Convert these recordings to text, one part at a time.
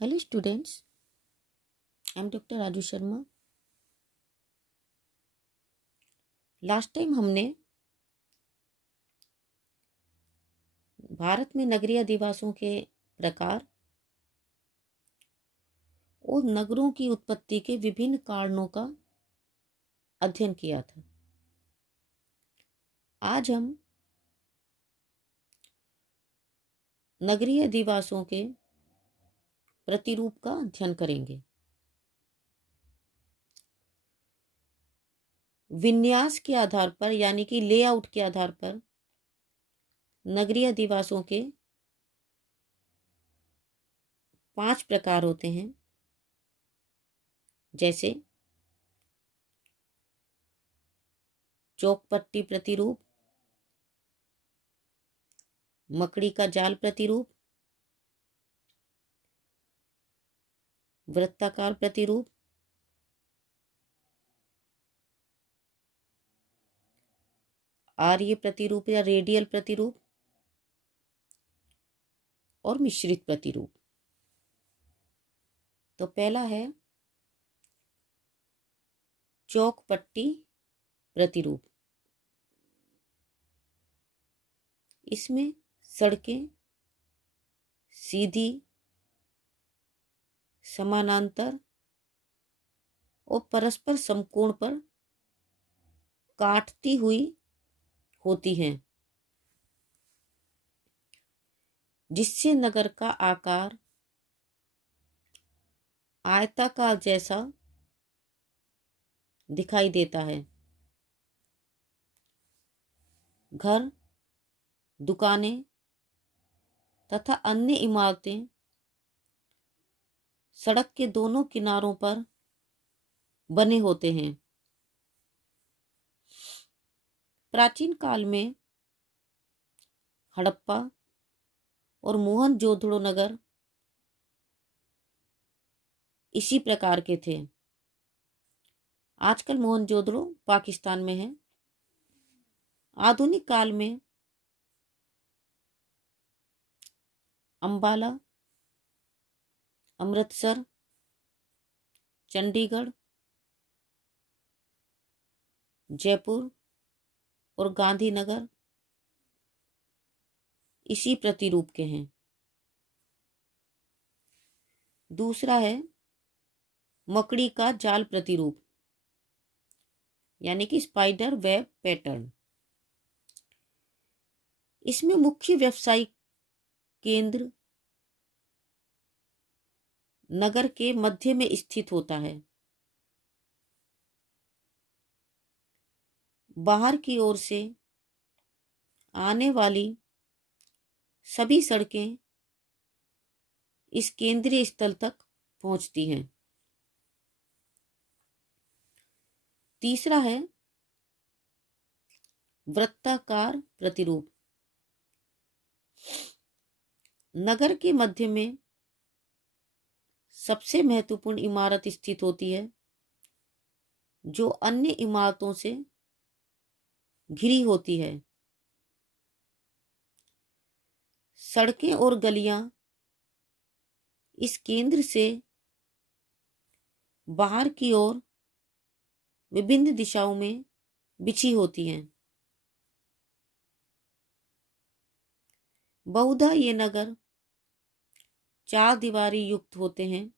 Hello students, I am doctor Raju Sharma. Last time हमने भारत में नगरीय अधिवासों के प्रकार और नगरों की उत्पत्ति के विभिन्न कारणों का अध्ययन किया था। आज हम नगरीय अधिवासों के प्रतिरूप का अध्ययन करेंगे। विन्यास के आधार पर यानी कि लेआउट के आधार पर नगरीय अधिवासों के 5 प्रकार होते हैं, जैसे चौकपट्टी प्रतिरूप, मकड़ी का जाल प्रतिरूप, वृत्ताकार प्रतिरूप, आर्य प्रतिरूप या रेडियल प्रतिरूप और मिश्रित प्रतिरूप। तो पहला है चौकपट्टी प्रतिरूप। इसमें सड़कें सीधी, समानांतर और परस्पर समकोण पर काटती हुई होती हैं, जिससे नगर का आकार आयताकार जैसा दिखाई देता है। घर, दुकानें तथा अन्य इमारतें सड़क के दोनों किनारों पर बने होते हैं। प्राचीन काल में हड़प्पा और मोहनजोदड़ो नगर इसी प्रकार के थे। आजकल मोहनजोदड़ो पाकिस्तान में है। आधुनिक काल में अंबाला, अमृतसर, चंडीगढ़, जयपुर और गांधीनगर इसी प्रतिरूप के हैं। दूसरा है मकड़ी का जाल प्रतिरूप यानी कि स्पाइडर वेब पैटर्न। इसमें मुख्य व्यावसायिक केंद्र नगर के मध्य में स्थित होता है। बाहर की ओर से आने वाली सभी सड़कें इस केंद्रीय स्थल तक पहुंचती हैं। तीसरा है वृत्ताकार प्रतिरूप। नगर के मध्य में सबसे महत्वपूर्ण इमारत स्थित होती है, जो अन्य इमारतों से घिरी होती है। सड़कें और गलियां इस केंद्र से बाहर की ओर विभिन्न दिशाओं में बिछी होती हैं। बहुधा ये नगर 4 दीवारी युक्त होते हैं।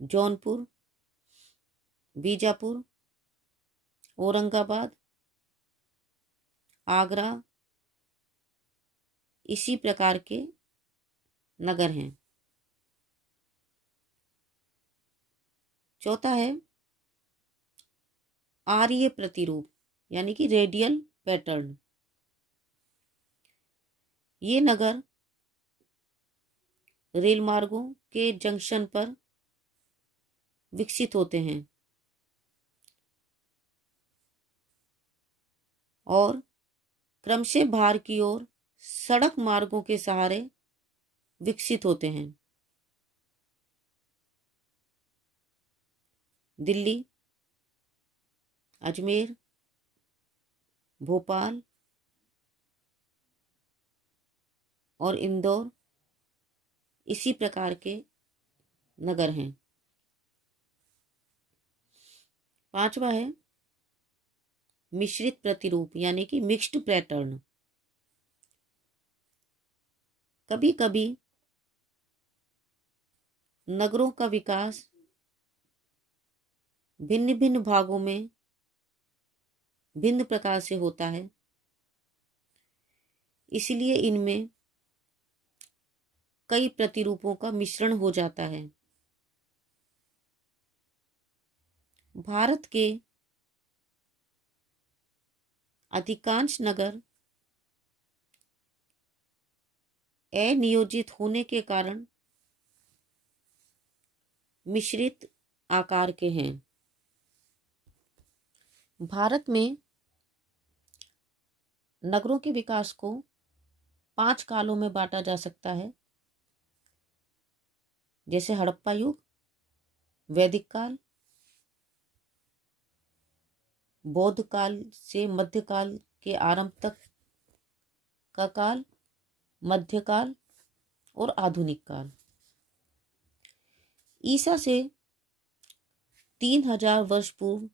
जौनपुर, बीजापुर, औरंगाबाद, आगरा इसी प्रकार के नगर हैं। चौथा है आर्य प्रतिरूप यानी कि रेडियल पैटर्न। ये नगर रेल मार्गों के जंक्शन पर विकसित होते हैं और क्रमशः बाहर की ओर सड़क मार्गों के सहारे विकसित होते हैं। दिल्ली, अजमेर, भोपाल और इंदौर इसी प्रकार के नगर हैं। 5वां है मिश्रित प्रतिरूप यानी कि मिक्स्ड पैटर्न। कभी कभी नगरों का विकास भिन्न भिन्न भागों में भिन्न प्रकार से होता है, इसलिए इनमें कई प्रतिरूपों का मिश्रण हो जाता है। भारत के अधिकांश नगर अनियोजित होने के कारण मिश्रित आकार के हैं। भारत में नगरों के विकास को 5 कालों में बांटा जा सकता है, जैसे हड़प्पा युग, वैदिक काल, बौद्ध काल से मध्यकाल के आरंभ तक का काल, मध्यकाल और आधुनिक काल। ईसा से 3000 वर्ष पूर्व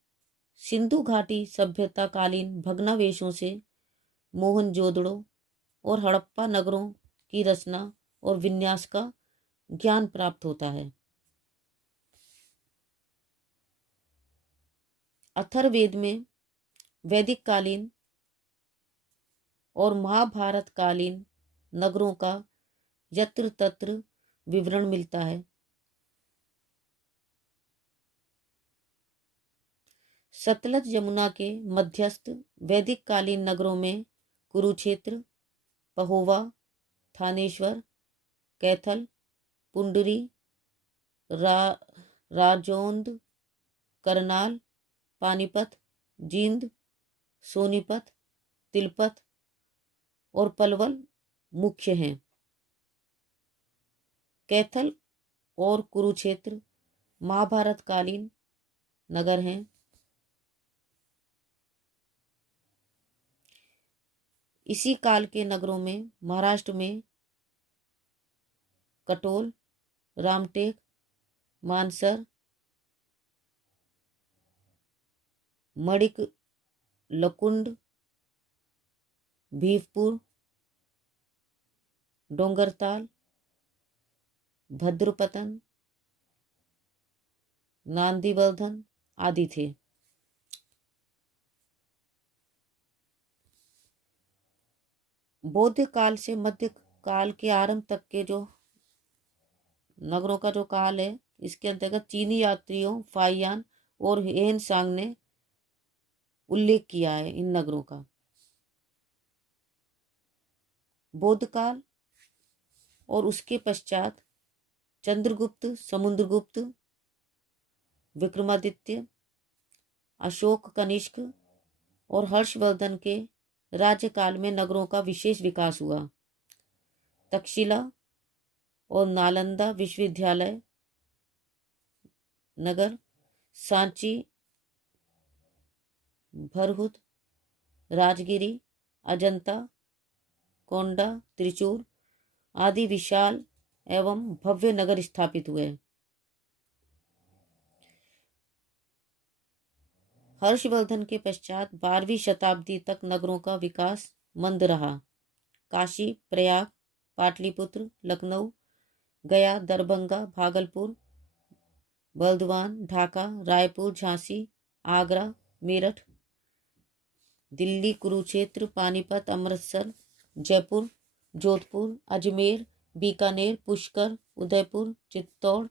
सिंधु घाटी सभ्यता कालीन भग्नावशेषों से मोहनजोदड़ो और हड़प्पा नगरों की रचना और विन्यास का ज्ञान प्राप्त होता है। अथर्ववेद में वैदिक कालीन और महाभारत कालीन नगरों का यत्र तत्र विवरण मिलता है। सतलज यमुना के मध्यस्थ वैदिक कालीन नगरों में कुरुक्षेत्र, पहोवा, थानेश्वर, कैथल, पुंडरी, राजौंद, करनाल, पानीपत, जींद, सोनीपत, तिलपत और पलवल मुख्य हैं। कैथल और कुरुक्षेत्र महाभारत कालीन नगर हैं। इसी काल के नगरों में महाराष्ट्र में कटोल, रामटेक, मानसर, मणिक, लकुंड, भीवपुर, डोंगरताल, भद्रपतन, नांदीवर्धन आदि थे। बौद्ध काल से मध्य काल के आरंभ तक के जो नगरों का जो काल है, इसके अंतर्गत चीनी यात्रियों फाहियान और हेन सांग ने उल्लेख किया है इन नगरों का। बौद्ध काल और उसके पश्चात चंद्रगुप्त, समुद्रगुप्त, विक्रमादित्य, अशोक कनिष्क और हर्षवर्धन के राज्यकाल में नगरों का विशेष विकास हुआ। तक्षशिला और नालंदा विश्वविद्यालय नगर, सांची, भरहुत, राजगिरी, अजंता, कोंडा, त्रिचूर आदि विशाल एवं भव्य नगर स्थापित हुए। हर्षवर्धन के पश्चात 12वीं शताब्दी तक नगरों का विकास मंद रहा। काशी, प्रयाग, पाटलिपुत्र, लखनऊ, गया, दरभंगा, भागलपुर, बर्दवान, ढाका, रायपुर, झांसी, आगरा, मेरठ, दिल्ली, कुरुक्षेत्र, पानीपत, अमृतसर, जयपुर, जोधपुर, अजमेर, बीकानेर, पुष्कर, उदयपुर, चित्तौड़,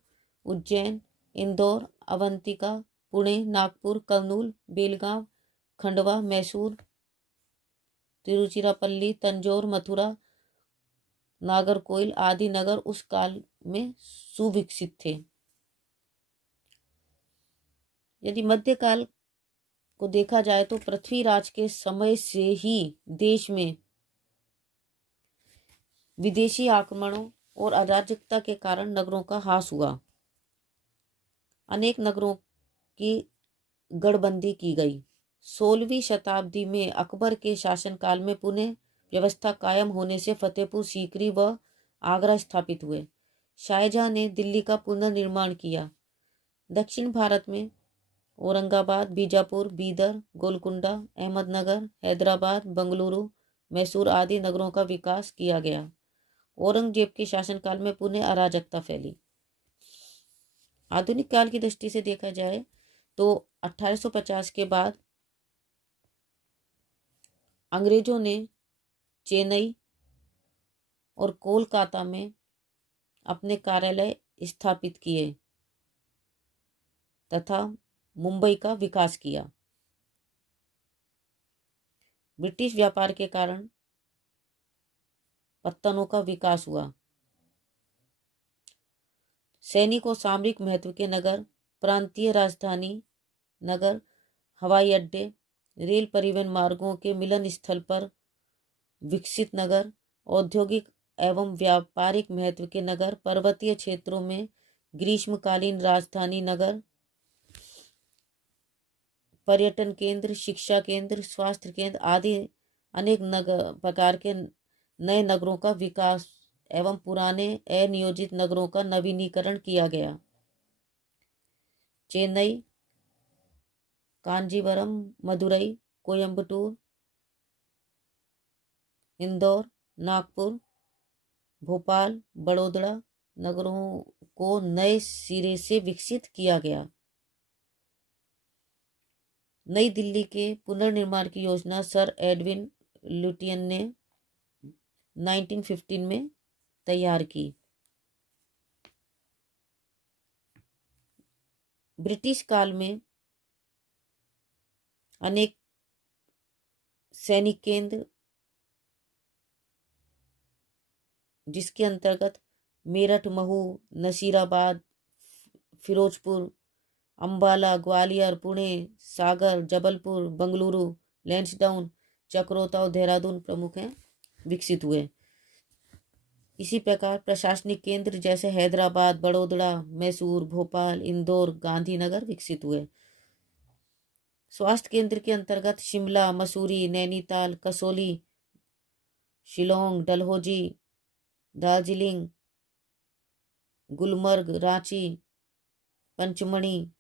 उज्जैन, इंदौर, अवंतिका, पुणे, नागपुर, कर्नूल, बेलगांव, खंडवा, मैसूर, तिरुचिरापल्ली, तंजौर, मथुरा, नागरकोइल आदि नगर उस काल में सुविकसित थे। यदि मध्यकाल को देखा जाए तो पृथ्वीराज के समय से ही देश में विदेशी आक्रमणों और अराजकता के कारण नगरों का ह्रास हुआ। अनेक नगरों की गढ़बंदी की गई। 16वीं शताब्दी में अकबर के शासनकाल में पुनः व्यवस्था कायम होने से फतेहपुर सीकरी व आगरा स्थापित हुए। शाहजहां ने दिल्ली का पुनर्निर्माण किया। दक्षिण भारत में औरंगाबाद, बीजापुर, बीदर, गोलकुंडा, अहमदनगर, हैदराबाद, बंगलुरु, मैसूर आदि नगरों का विकास किया गया। औरंगजेब के शासनकाल में पुनः अराजकता फैली। आधुनिक काल की दृष्टि से देखा जाए तो 1850 के बाद अंग्रेजों ने चेन्नई और कोलकाता में अपने कार्यालय स्थापित किए तथा मुंबई का विकास किया। ब्रिटिश व्यापार के कारण पत्तनों का विकास हुआ। सैनिक और सामरिक महत्व के नगर, प्रांतीय राजधानी नगर, हवाई अड्डे, रेल परिवहन मार्गों के मिलन स्थल पर विकसित नगर, औद्योगिक एवं व्यापारिक महत्व के नगर, पर्वतीय क्षेत्रों में ग्रीष्मकालीन राजधानी नगर, पर्यटन केंद्र, शिक्षा केंद्र, स्वास्थ्य केंद्र आदि अनेक प्रकार के नए नगरों का विकास एवं पुराने अनियोजित नगरों का नवीनीकरण किया गया। चेन्नई, कांजीवरम, मदुरई, कोयम्बटूर, इंदौर, नागपुर, भोपाल, बड़ौदा नगरों को नए सिरे से विकसित किया गया। नई दिल्ली के पुनर्निर्माण की योजना सर एडविन लुटियन ने 1915 में तैयार की। ब्रिटिश काल में अनेक सैनिक केंद्र, जिसके अंतर्गत मेरठ, महू, नसीराबाद, फिरोजपुर, अंबाला, ग्वालियर, पुणे, सागर, जबलपुर, बंगलुरु, लैंसडाउन, चक्रोता और देहरादून प्रमुख हैं, विकसित हुए। इसी प्रकार प्रशासनिक केंद्र जैसे हैदराबाद, बड़ौदा, मैसूर, भोपाल, इंदौर, गांधीनगर विकसित हुए। स्वास्थ्य केंद्र के अंतर्गत शिमला, मसूरी, नैनीताल, कसौली, शिलोंग, डलहौजी, दार्जिलिंग, गुलमर्ग, रांची, पंचमढ़ी,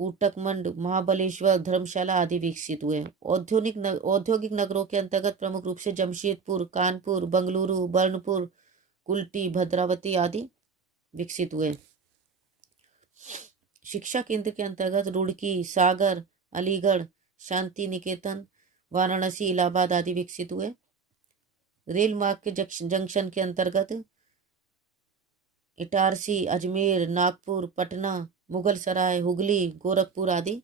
ऊटकमंड, महाबलेश्वर, धर्मशाला आदि विकसित हुए। औद्योगिक नगरों के अंतर्गत प्रमुख रूप से जमशेदपुर, कानपुर, बंगलुरु, बर्नपुर, कुल्टी, भद्रावती आदि विकसित हुए। शिक्षा केंद्र के अंतर्गत रुड़की, सागर, अलीगढ़, शांति निकेतन, वाराणसी, इलाहाबाद आदि विकसित हुए। रेल मार्ग के जंक्शन के अंतर्गत इटारसी, अजमेर, नागपुर, पटना, मुगल सराय, हुगली, गोरखपुर आदि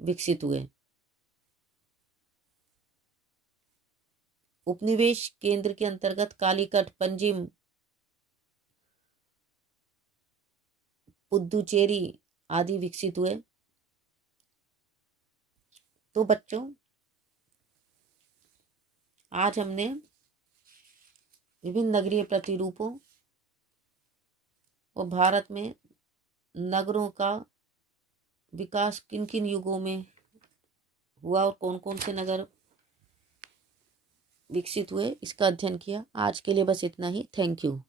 विकसित हुए। उपनिवेश केंद्र के अंतर्गत कालीकट, पंजिम, पुदुचेरी आदि विकसित हुए। तो बच्चों, आज हमने विभिन्न नगरीय प्रतिरूपों और भारत में नगरों का विकास किन किन युगों में हुआ और कौन कौन से नगर विकसित हुए, इसका अध्ययन किया। आज के लिए बस इतना ही। Thank you.